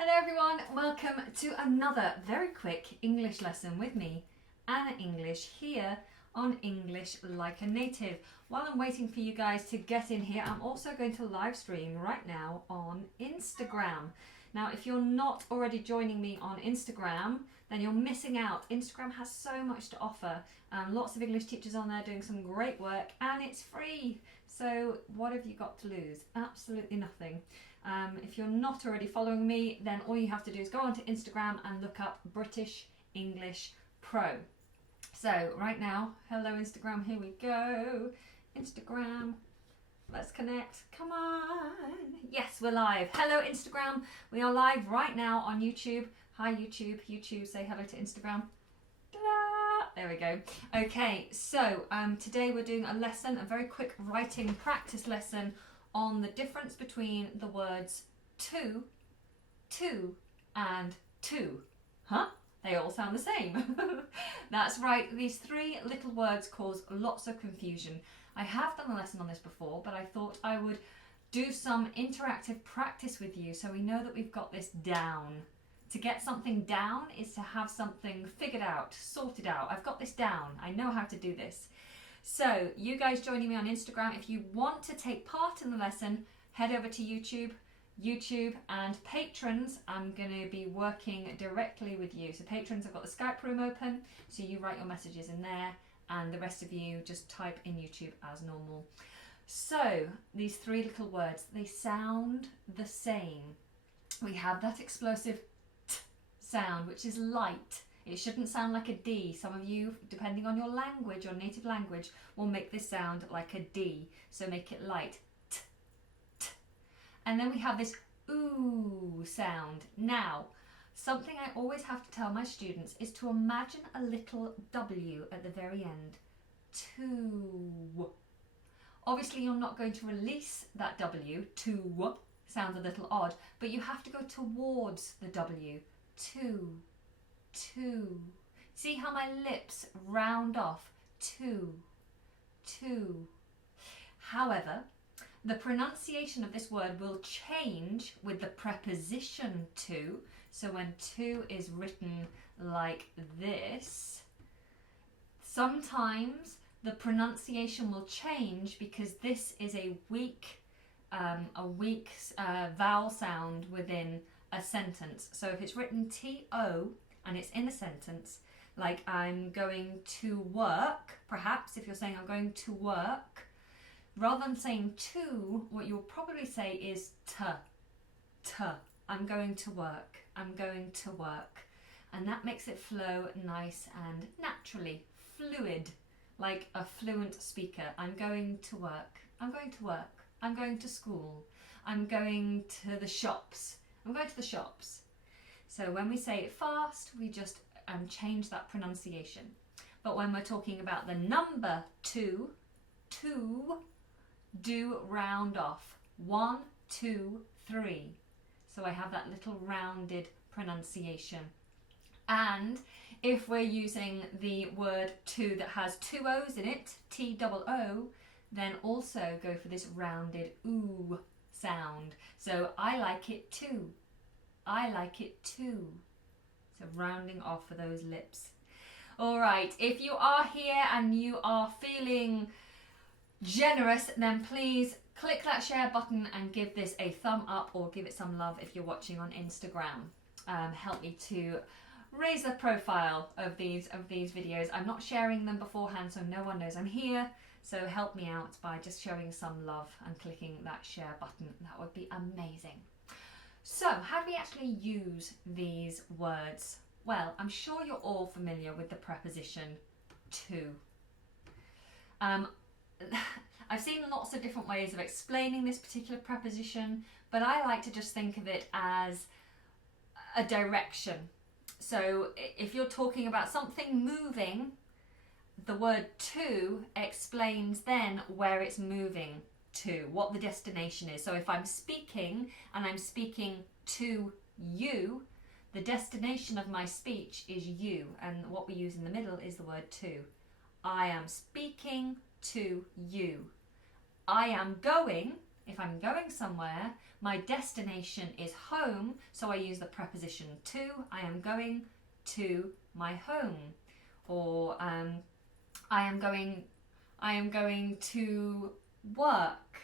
Hello everyone, welcome to another very quick English lesson with me, Anna English, here on English Like a Native. While I'm waiting for you guys to get in here, I'm also going to live stream right now on Instagram. Now, if you're not already joining me on Instagram, then you're missing out. Instagram has so much to offer. Lots of English teachers on there doing some great work, and it's free. So what have you got to lose? Absolutely nothing. If you're not already following me, then all you have to do is go onto Instagram and look up British English Pro. So right now, hello Instagram, here we go. Instagram, let's connect, come on. Yes, we're live. Hello Instagram, we are live right now on YouTube. Hi YouTube, say hello to Instagram. Ta-da! There we go. Okay, so today we're doing a lesson, a very quick writing practice lesson on the difference between the words to, and to. Huh? They all sound the same. That's right, these three little words cause lots of confusion. I have done a lesson on this before, but I thought I would do some interactive practice with you so we know that we've got this down. To get something down is to have something figured out, sorted out. I've got this down. I know how to do this. So, you guys joining me on Instagram, if you want to take part in the lesson, head over to YouTube, and patrons, I'm going to be working directly with you. So patrons, I've got the Skype room open, so you write your messages in there, and the rest of you just type in YouTube as normal. So, these three little words, they sound the same. We have that explosive t sound, which is light. It shouldn't sound like a D. Some of you, depending on your language, your native language, will make this sound like a D. So make it light. T, t. And then we have this ooh sound. Now, something I always have to tell my students is to imagine a little W at the very end. To. Obviously, you're not going to release that W. To sounds a little odd, but you have to go towards the W. To. See how my lips round off? To. However, the pronunciation of this word will change with the preposition to. So when to is written like this, sometimes the pronunciation will change because this is a weak vowel sound within a sentence. So if it's written T-O, and it's in a sentence, like I'm going to work, perhaps if you're saying I'm going to work, rather than saying to, what you'll probably say is t. I'm going to work, I'm going to work. And that makes it flow nice and naturally, fluid, like a fluent speaker. I'm going to work, I'm going to work, I'm going to school, I'm going to the shops, I'm going to the shops. So when we say it fast, we just change that pronunciation. But when we're talking about the number two, do round off. 1, 2, 3. So I have that little rounded pronunciation. And if we're using the word to that has two O's in it, T-O-O, then also go for this rounded ooh sound. So I like it too. I like it too. So rounding off for those lips. All right, if you are here and you are feeling generous, then please click that share button and give this a thumb up or give it some love if you're watching on Instagram. Help me to raise the profile of these videos. I'm not sharing them beforehand, so no one knows I'm here. So help me out by just showing some love and clicking that share button. That would be amazing. So, how do we actually use these words? Well, I'm sure you're all familiar with the preposition to. I've seen lots of different ways of explaining this particular preposition, but I like to just think of it as a direction. So, if you're talking about something moving, the word to explains then where it's moving to, what the destination is. So if I'm speaking and I'm speaking to you, the destination of my speech is you, and what we use in the middle is the word to. I am speaking to you. I am going If I'm going somewhere, my destination is home, so I use the preposition to. I am going to my home. Or I am going to work.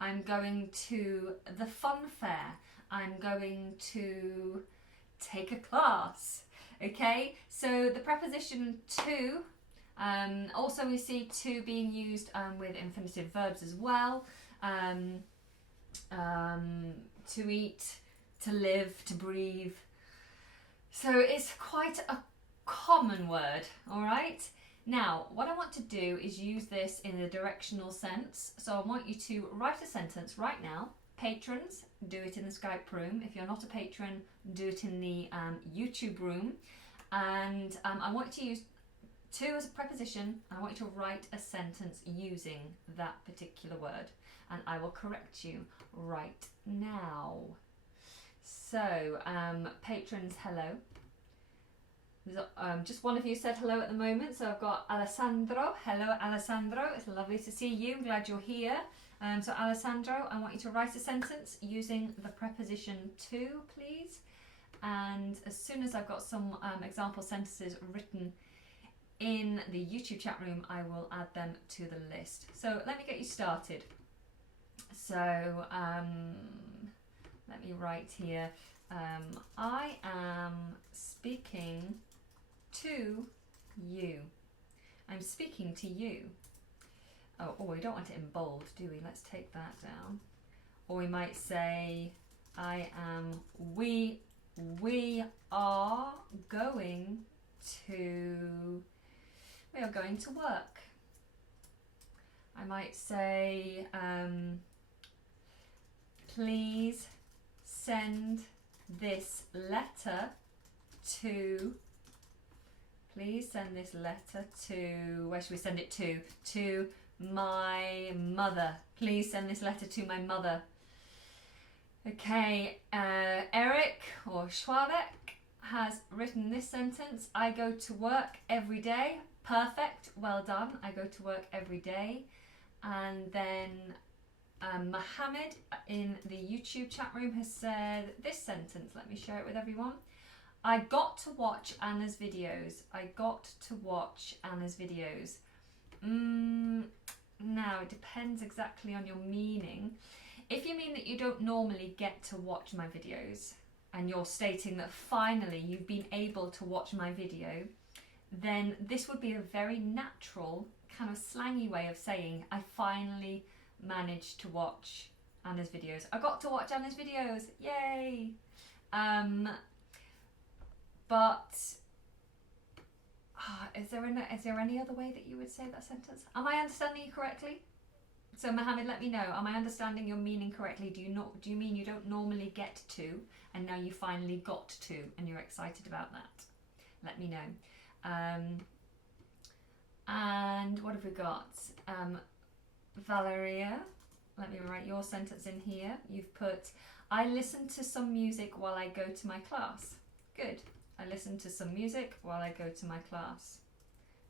I'm going to the fun fair. I'm going to take a class. Okay, so the preposition to, also we see to being used with infinitive verbs as well. To eat, to live, to breathe. So it's quite a common word, all right? Now, what I want to do is use this in a directional sense. So I want you to write a sentence right now. Patrons, do it in the Skype room. If you're not a patron, do it in the YouTube room. And I want you to use to as a preposition. I want you to write a sentence using that particular word. And I will correct you right now. So, patrons, hello. Just one of you said hello at the moment. So I've got Alessandro. Hello, Alessandro. It's lovely to see you. I'm glad you're here. So Alessandro, I want you to write a sentence using the preposition to, please. And as soon as I've got some example sentences written in the YouTube chat room, I will add them to the list. So let me get you started. So let me write here. I am speaking to you. I'm speaking to you. Oh, we don't want it in bold, do we? Let's take that down. Or we might say, we are going to work. I might say, please send this letter to, where should we send it to? To my mother. Please send this letter to my mother. Okay, Eric or Schwabek has written this sentence. I go to work every day. Perfect, well done. I go to work every day. And then Mohammed in the YouTube chat room has said this sentence. Let me share it with everyone. I got to watch Anna's videos. I got to watch Anna's videos. Now, it depends exactly on your meaning. If you mean that you don't normally get to watch my videos and you're stating that finally you've been able to watch my video, then this would be a very natural, kind of slangy way of saying I finally managed to watch Anna's videos. I got to watch Anna's videos, yay! But is there any other way that you would say that sentence? Am I understanding you correctly? So Mohammed, let me know. Am I understanding your meaning correctly? Do you mean you don't normally get to, and now you finally got to, and you're excited about that? Let me know. And what have we got? Valeria, let me write your sentence in here. You've put, I listen to some music while I go to my class. Good. I listen to some music while I go to my class.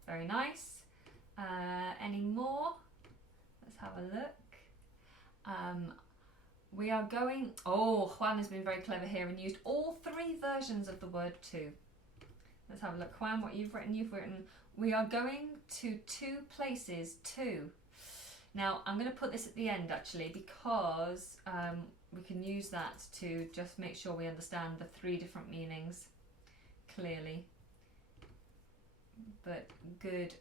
Very nice. Any more? Let's have a look. We are going... Oh, Juan has been very clever here and used all three versions of the word to. Let's have a look. Juan, what you've written, we are going to two places too. Now, I'm going to put this at the end actually because we can use that to just make sure we understand the three different meanings clearly. But good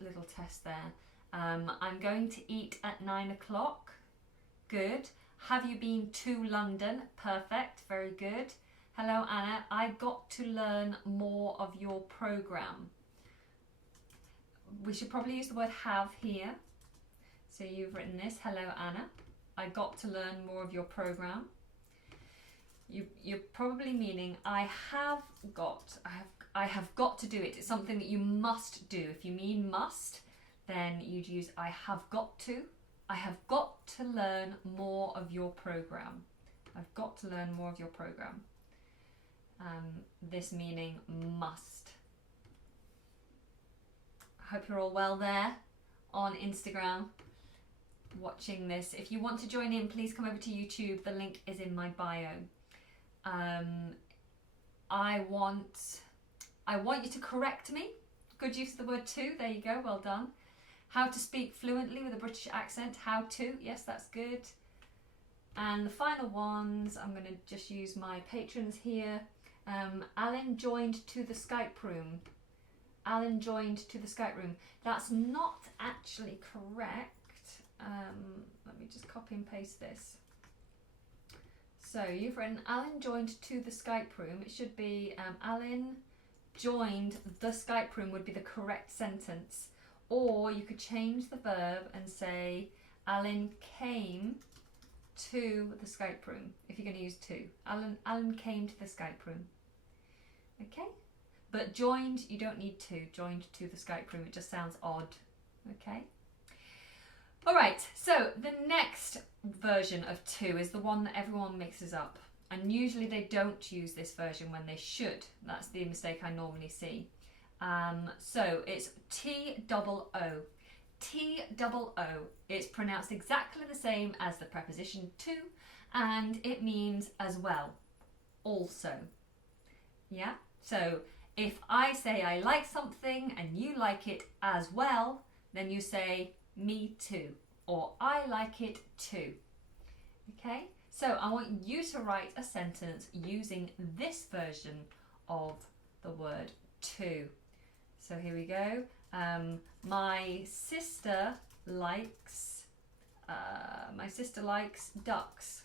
little test there. I'm going to eat at 9 o'clock. Good. Have you been to London? Perfect. Very good. Hello, Anna. I got to learn more of your programme. We should probably use the word have here. So you've written this. Hello, Anna. I got to learn more of your programme. You're probably meaning I have got to do it. It's something that you must do. If you mean must, then you'd use I have got to. I have got to learn more of your programme. I've got to learn more of your programme. This meaning must. I hope you're all well there on Instagram. watching this. If you want to join in, please come over to YouTube. The link is in my bio. I want you to correct me. Good use of the word to. There you go. Well done. How to speak fluently with a British accent. How to. Yes, that's good. And the final ones, I'm going to just use my patrons here. Alan joined to the Skype room. Alan joined to the Skype room. That's not actually correct. Let me just copy and paste this. So you've written Alan joined to the Skype room. It should be Alan joined the Skype room would be the correct sentence. Or you could change the verb and say Alan came to the Skype room, if you're going to use to. Alan came to the Skype room. Okay? But joined, you don't need to. Joined to the Skype room, it just sounds odd. Okay? Alright, so the next version of to is the one that everyone mixes up. And usually they don't use this version when they should. That's the mistake I normally see. So it's T-double-O. T-double-O. It's pronounced exactly the same as the preposition to, and it means as well, also. Yeah? So if I say I like something and you like it as well, then you say me too, or I like it too. Okay? So I want you to write a sentence using this version of the word to. So here we go. My sister likes ducks.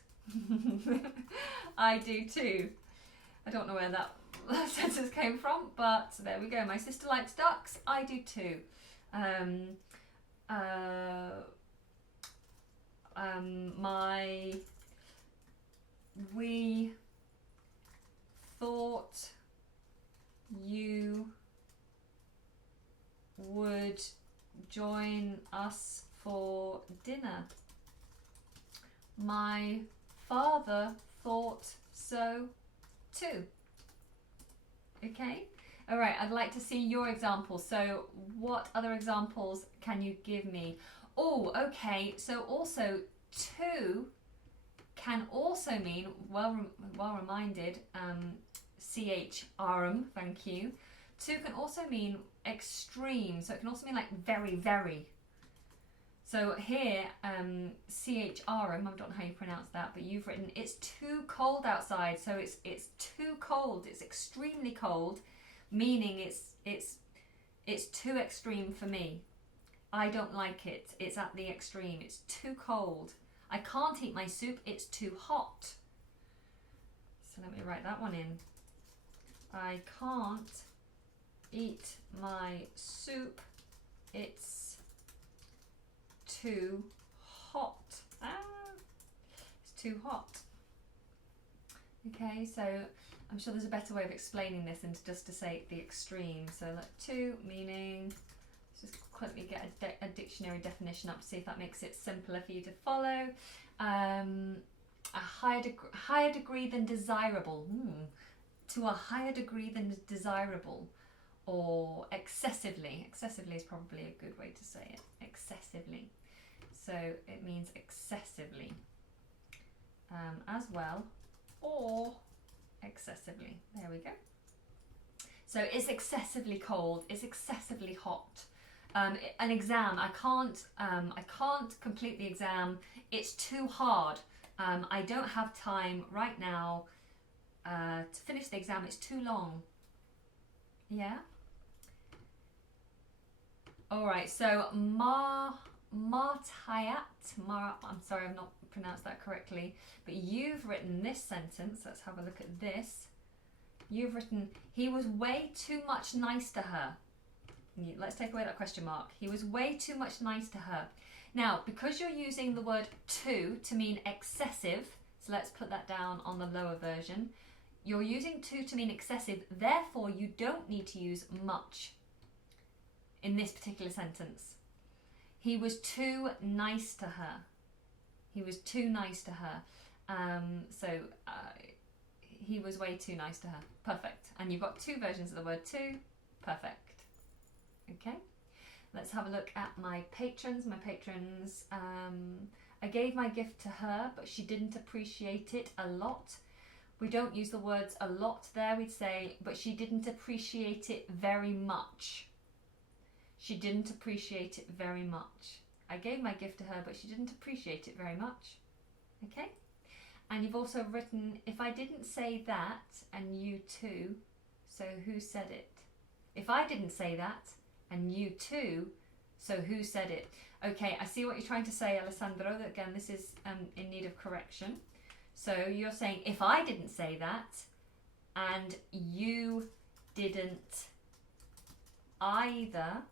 I do too. I don't know where that sentence came from, but there we go. My sister likes ducks. I do too. We thought you would join us for dinner. My father thought so too. Okay? Alright, I'd like to see your examples. So what other examples can you give me? Oh, okay, so also to can also mean, well reminded, CHRM, thank you. To can also mean extreme, so it can also mean like very, very. So here, CHRM, I don't know how you pronounce that, but you've written it's too cold outside, so it's too cold, it's extremely cold, meaning it's too extreme for me. I don't like it, it's at the extreme, it's too cold. I can't eat my soup, it's too hot. So let me write that one in. I can't eat my soup, it's too hot. It's too hot. Okay, so I'm sure there's a better way of explaining this than just to say the extreme. So like to meaning, let's just quickly get a dictionary definition up to see if that makes it simpler for you to follow. A higher degree than desirable. To a higher degree than desirable. Or excessively. Excessively is probably a good way to say it. Excessively. So it means excessively as well, or excessively. There we go. So it's excessively cold. It's excessively hot. An exam. I can't complete the exam. It's too hard. I don't have time right now to finish the exam. It's too long. Yeah. All right. So I'm sorry, I've not pronounced that correctly, but you've written this sentence. Let's have a look at this. You've written, he was way too much nice to her. Let's take away that question mark. He was way too much nice to her. Now, because you're using the word to mean excessive, so let's put that down on the lower version. You're using to mean excessive, therefore you don't need to use much in this particular sentence. He was too nice to her. He was too nice to her. He was way too nice to her. Perfect. And you've got two versions of the word to. Perfect. Okay. Let's have a look at my patrons. I gave my gift to her, but she didn't appreciate it a lot. We don't use the words a lot there. We'd say, but she didn't appreciate it very much. She didn't appreciate it very much. I gave my gift to her, but she didn't appreciate it very much. Okay? And you've also written, if I didn't say that, and you too, so who said it? If I didn't say that, and you too, so who said it? Okay, I see what you're trying to say, Alessandro. Again, this is in need of correction. So you're saying, if I didn't say that, and you didn't either,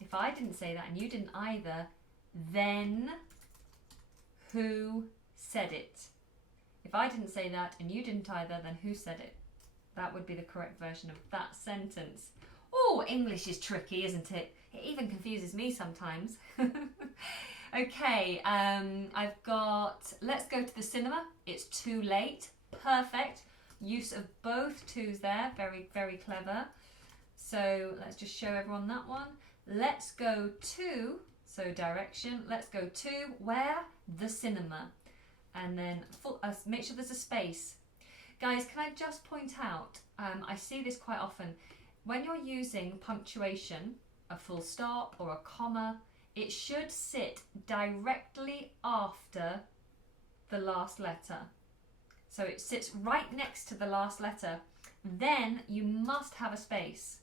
if I didn't say that and you didn't either, then who said it? If I didn't say that and you didn't either, then who said it? That would be the correct version of that sentence. Oh, English is tricky, isn't it? It even confuses me sometimes. Okay, I've got, let's go to the cinema. It's too late. Perfect. Use of both twos there. Very, very clever. So let's just show everyone that one. Let's go to, so direction, let's go to where? The cinema. And then make sure there's a space. Guys, can I just point out, I see this quite often. When you're using punctuation, a full stop or a comma, it should sit directly after the last letter. So it sits right next to the last letter. Then you must have a space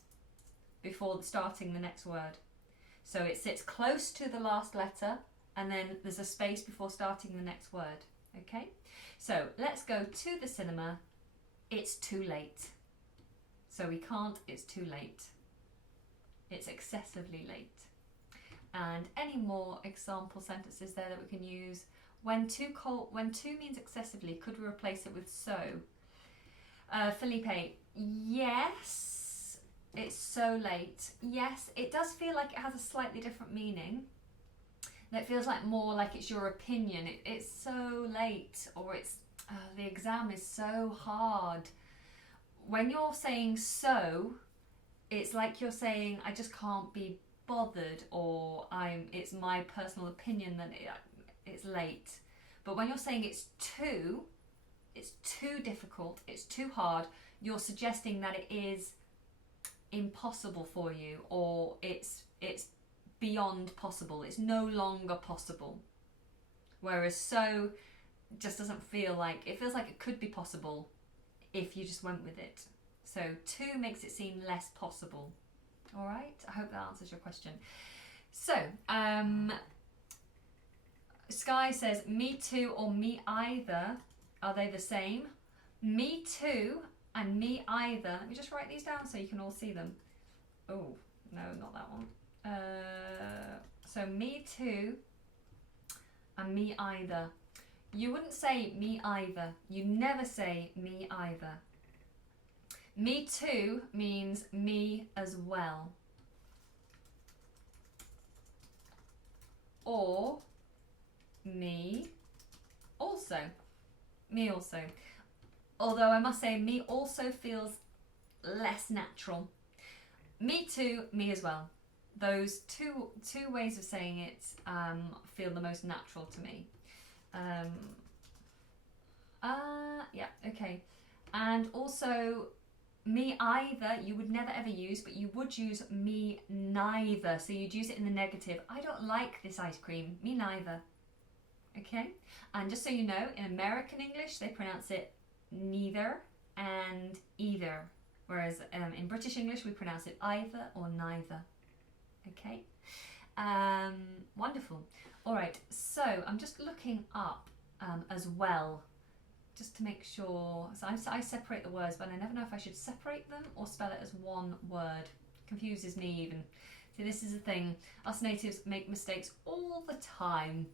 before starting the next word. So it sits close to the last letter and then there's a space before starting the next word. Okay? So let's go to the cinema. It's too late. So we can't, it's too late. It's excessively late. And any more example sentences there that we can use? When too means excessively, could we replace it with so? Felipe, yes, it's so late. Yes, it does feel like it has a slightly different meaning. That feels like more like it's your opinion. It's so late, or it's the exam is so hard. When you're saying so, it's like you're saying I just can't be bothered, or it's my personal opinion that it's late. But when you're saying it's too difficult, it's too hard, you're suggesting that it is impossible for you, or it's beyond possible, it's no longer possible. Whereas so just doesn't feel like, it feels like it could be possible if you just went with it. So too makes it seem less possible. All right, I hope that answers your question. So, Sky says, me too or me either, are they the same? Me too and me either. Let me just write these down so you can all see them. Oh, no, not that one. So me too and me either. You wouldn't say me either. You never say me either. Me too means me as well. Or me also. Me also. Although I must say me also feels less natural. Me too, me as well. Those two ways of saying it feel the most natural to me. Yeah, okay. And also me either you would never ever use, but you would use me neither. So you'd use it in the negative. I don't like this ice cream. Me neither. Okay? And just so you know, in American English, they pronounce it neither and either. Whereas in British English, we pronounce it either or neither. Okay? Wonderful. All right, so I'm just looking up as well, just to make sure. So I separate the words, but I never know if I should separate them or spell it as one word. Confuses me even. See, this is the thing. Us natives make mistakes all the time.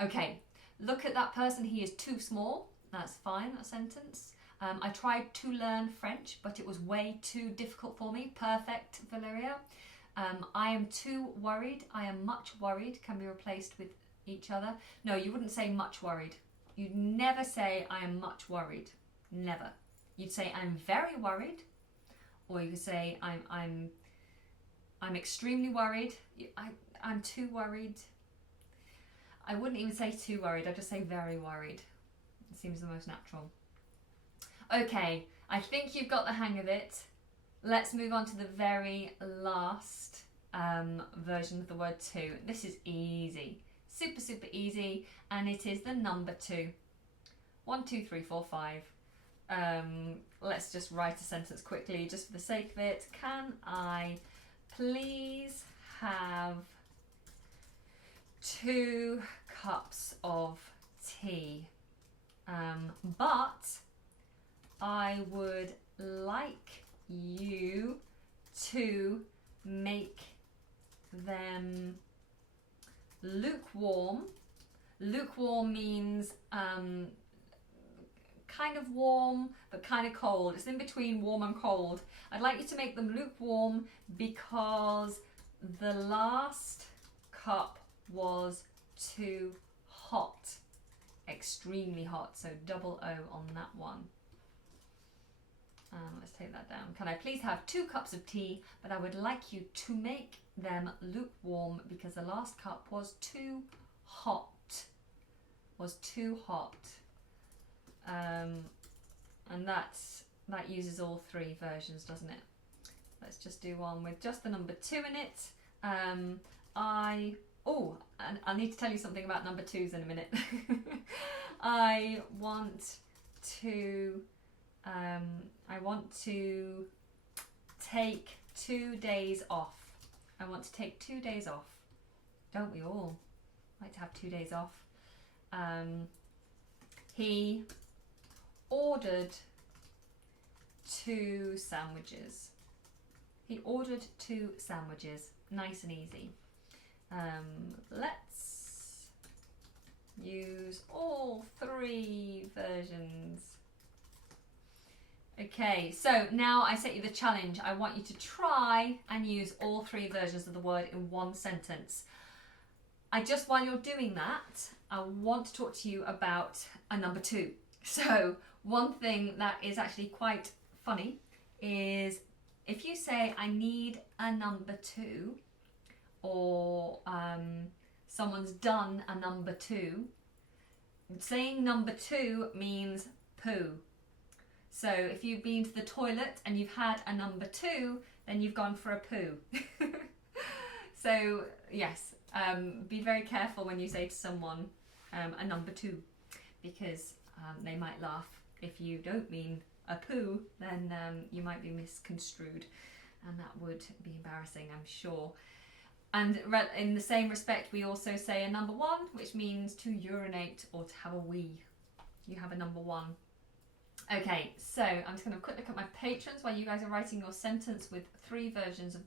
Okay, look at that person. He is too small. That's fine, that sentence. I tried to learn French, but it was way too difficult for me. Perfect, Valeria. I am too worried. I am much worried. Can be replaced with each other. No, you wouldn't say much worried. You'd never say I am much worried. Never. You'd say I'm very worried, or you could say I'm I'm extremely worried. I'm too worried. I wouldn't even say too worried, I'd just say very worried. It seems the most natural. Okay, I think you've got the hang of it. Let's move on to the very last version of the word two. This is easy. Super, super easy. And it is the number two. 1, 2, 3, 4, 5. Let's just write a sentence quickly just for the sake of it. Can I please have 2 cups of tea? But I would like you to make them lukewarm. Lukewarm means kind of warm but kind of cold. It's in between warm and cold. I'd like you to make them lukewarm because the last cup was too hot. Extremely hot, so double O on that one. Let's take that down. Can I please have 2 cups of tea, but I would like you to make them lukewarm because the last cup was too hot. Was too hot. And that uses all 3 versions, doesn't it? Let's just do one with just the number 2 in it. And I need to tell you something about number 2s in a minute. I want to take 2 days off. I want to take 2 days off. Don't we all like to have 2 days off? He ordered 2 sandwiches. He ordered 2 sandwiches. Nice and easy. Let's use all 3 versions. Okay, so now I set you the challenge. I want you to try and use all 3 versions of the word in one sentence. While you're doing that, I want to talk to you about a number 2. So one thing that is actually quite funny is if you say, I need a number 2, or someone's done a number 2, saying number 2 means poo. So if you've been to the toilet and you've had a number 2, then you've gone for a poo. So yes, be very careful when you say to someone a number 2, because they might laugh. If you don't mean a poo, then you might be misconstrued, and that would be embarrassing, I'm sure. And in the same respect, we also say a number 1, which means to urinate or to have a wee. You have a number 1. Okay, so I'm just going to quick look at my patrons while you guys are writing your sentence with 3 versions of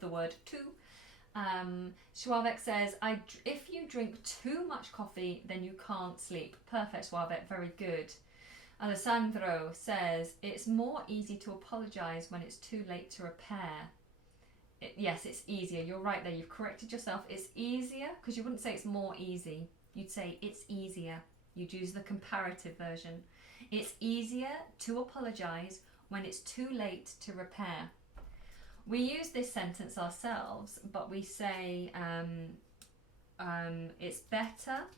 the word 2. Schwabek says, if you drink too much coffee, then you can't sleep. Perfect, Schwabek, very good. Alessandro says, it's more easy to apologise when it's too late to repair. Yes, it's easier. You're right there. You've corrected yourself. It's easier, because you wouldn't say it's more easy. You'd say it's easier. You'd use the comparative version. It's easier to apologise when it's too late to repair. We use this sentence ourselves, but we say it's better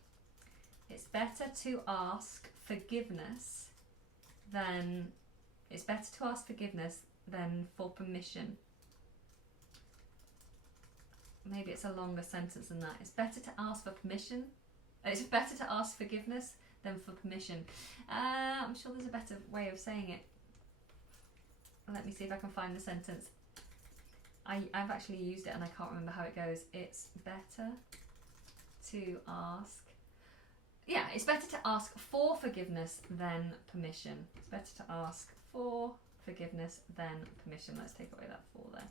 to ask forgiveness than for permission. Maybe it's a longer sentence than that. It's better to ask for permission. It's better to ask forgiveness than for permission. I'm sure there's a better way of saying it. Let me see if I can find the sentence. I've actually used it and I can't remember how it goes. It's better to ask. Yeah, it's better to ask for forgiveness than permission. It's better to ask for forgiveness than permission. Let's take away that for there.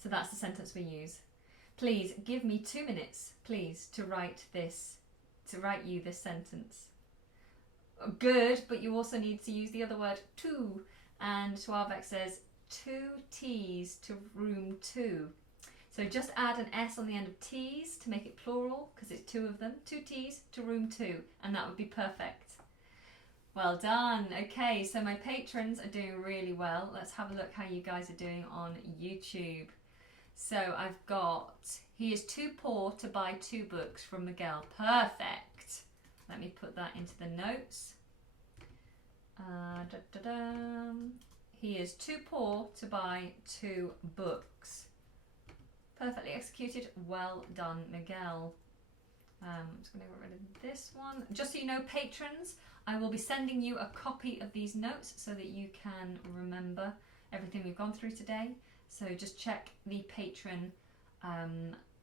So that's the sentence we use. Please give me 2 minutes, please, to write you this sentence. Good, but you also need to use the other word to. And Schwabek says 2 teas to room 2. So just add an S on the end of teas to make it plural, because it's 2 of them. 2 teas to room 2, and that would be perfect. Well done. Okay, so my patrons are doing really well. Let's have a look how you guys are doing on YouTube. So I've got, he is too poor to buy 2 books from Miguel. Perfect. Let me put that into the notes. He is too poor to buy 2 books. Perfectly executed. Well done, Miguel. I'm just going to get rid of this one. Just so you know, patrons, I will be sending you a copy of these notes so that you can remember everything we've gone through today. So just check the patron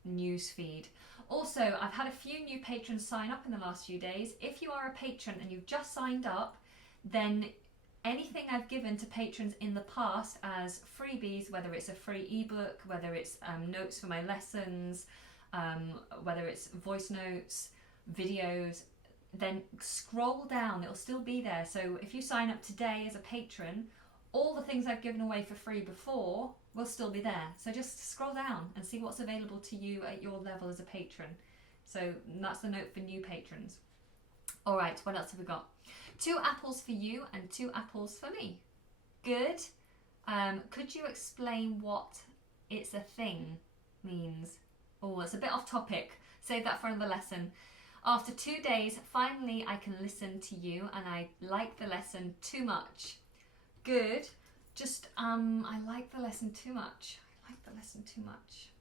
news feed. Also, I've had a few new patrons sign up in the last few days. If you are a patron and you've just signed up, then anything I've given to patrons in the past as freebies, whether it's a free ebook, whether it's notes for my lessons, whether it's voice notes, videos, then scroll down, it'll still be there. So if you sign up today as a patron, all the things I've given away for free before will still be there. So just scroll down and see what's available to you at your level as a patron. So that's the note for new patrons. All right, what else have we got? 2 apples for you and 2 apples for me. Good. Could you explain what "it's a thing" means? Oh, it's a bit off topic. Save that for another lesson. After 2 days, finally I can listen to you and I like the lesson too much. Good. Just, I like the lesson too much. I like the lesson too much.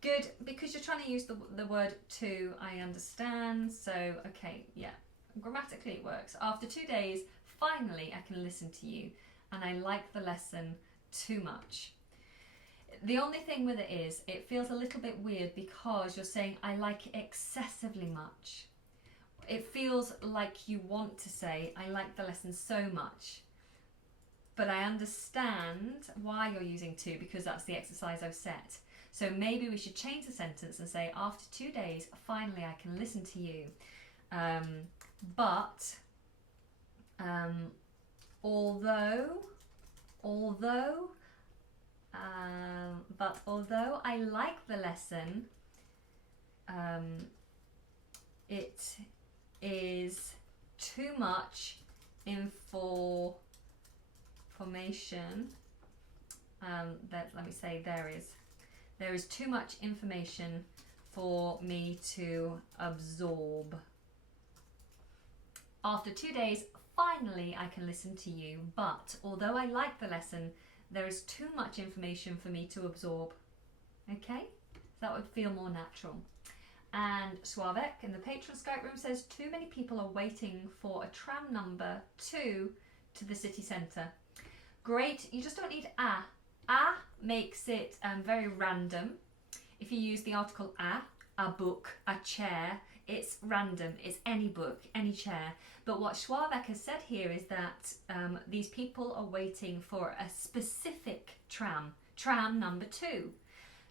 Good, because you're trying to use the word "to," I understand. So, okay, yeah. Grammatically it works. After 2 days, finally I can listen to you and I like the lesson too much. The only thing with it is, it feels a little bit weird because you're saying "I like it excessively much." It feels like you want to say "I like the lesson so much." But I understand why you're using "to," because that's the exercise I've set. So maybe we should change the sentence and say, after 2 days, finally I can listen to you. But although I like the lesson, it is too much information. Let me say there is too much information for me to absorb. After 2 days, finally I can listen to you, but although I like the lesson, there is too much information for me to absorb. Okay? That would feel more natural. And Suavek in the patron Skype room says, too many people are waiting for a tram number 2 to the city centre. Great, you just don't need a. A makes it very random. If you use the article a book, a chair, it's random, it's any book, any chair. But what Schwabek has said here is that these people are waiting for a specific tram number 2,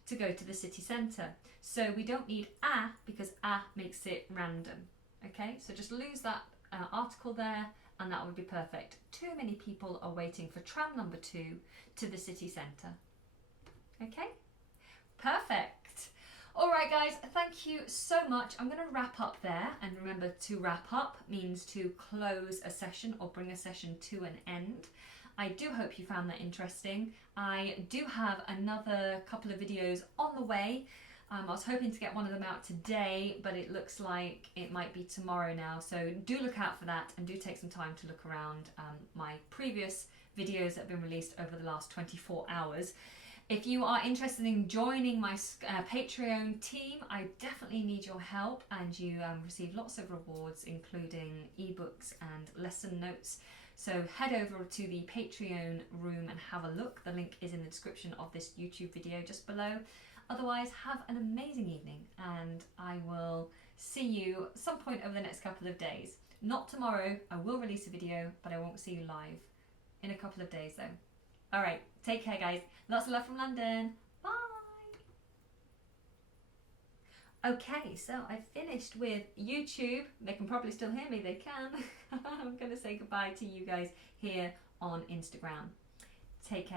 to go to the city centre. So we don't need a because a makes it random. Okay, so just lose that article there and that would be perfect. Too many people are waiting for tram number 2 to the city centre. Okay, perfect. All right, guys, thank you so much. I'm going to wrap up there. And remember, to wrap up means to close a session or bring a session to an end. I do hope you found that interesting. I do have another couple of videos on the way. I was hoping to get one of them out today, but it looks like it might be tomorrow now. So do look out for that and do take some time to look around my previous videos that have been released over the last 24 hours. If you are interested in joining my Patreon team, I definitely need your help, and you receive lots of rewards, including ebooks and lesson notes. So head over to the Patreon room and have a look. The link is in the description of this YouTube video just below. Otherwise, have an amazing evening, and I will see you some point over the next couple of days. Not tomorrow, I will release a video, but I won't see you live in a couple of days though. All right, take care, guys. Lots of love from London. Bye. Okay, so I finished with YouTube. They can probably still hear me. They can. I'm going to say goodbye to you guys here on Instagram. Take care.